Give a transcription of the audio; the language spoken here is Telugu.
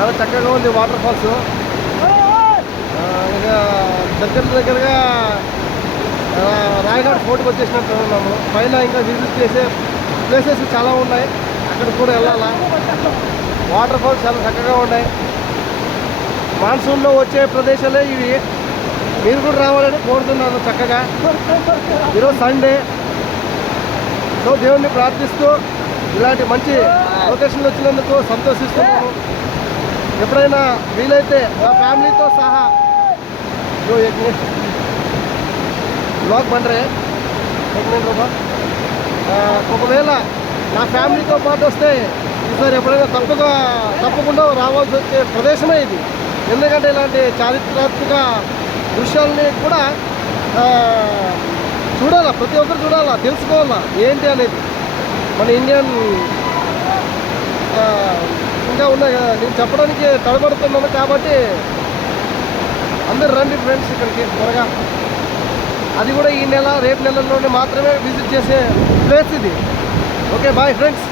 చాలా చక్కగా ఉంది వాటర్ ఫాల్స్. ఇంకా దగ్గరగా రాయగఢ్ ఫోర్ట్కి వచ్చేసినట్టు ఉన్నాము. పైన ఇంకా విజిట్ చేసే ప్లేసెస్ చాలా ఉన్నాయి, అక్కడ కూడా వెళ్ళాలా. వాటర్ ఫాల్స్ చాలా చక్కగా ఉన్నాయి. మాన్సూన్లో వచ్చే ప్రదేశాలే ఇవి. మీరు కూడా రావాలని కోరుతున్నాను. చక్కగా ఈరోజు సండే, సో దేవుణ్ణి ప్రార్థిస్తూ ఇలాంటి మంచి లొకేషన్లు వచ్చినందుకు సంతోషిస్తున్నాను. ఎప్పుడైనా వీలైతే మా ఫ్యామిలీతో సహా బ్లాగ్ బండ్రే ఒకవేళ నా ఫ్యామిలీతో పాటు వస్తే ఈసారి ఎప్పుడైనా తప్పకుండా రావాల్సి వచ్చే ప్రదేశమే ఇది. ఎందుకంటే ఇలాంటి చారిత్రాత్మక దృశ్యాలని కూడా చూడాలా, ప్రతి ఒక్కరు చూడాలా, తెలుసుకోవాలా ఏంటి అనేది. మన ఇండియన్ ఇంకా ఉన్నాయి కదా, నేను చెప్పడానికి తడబడుతున్నాను. కాబట్టి అందరు రండి ఫ్రెండ్స్ ఇక్కడికి త్వరగా. అది కూడా ఈ నెల రేపు నెలల్లోనే మాత్రమే విజిట్ చేసే ప్లేస్ ఇది. Okay, bye friends.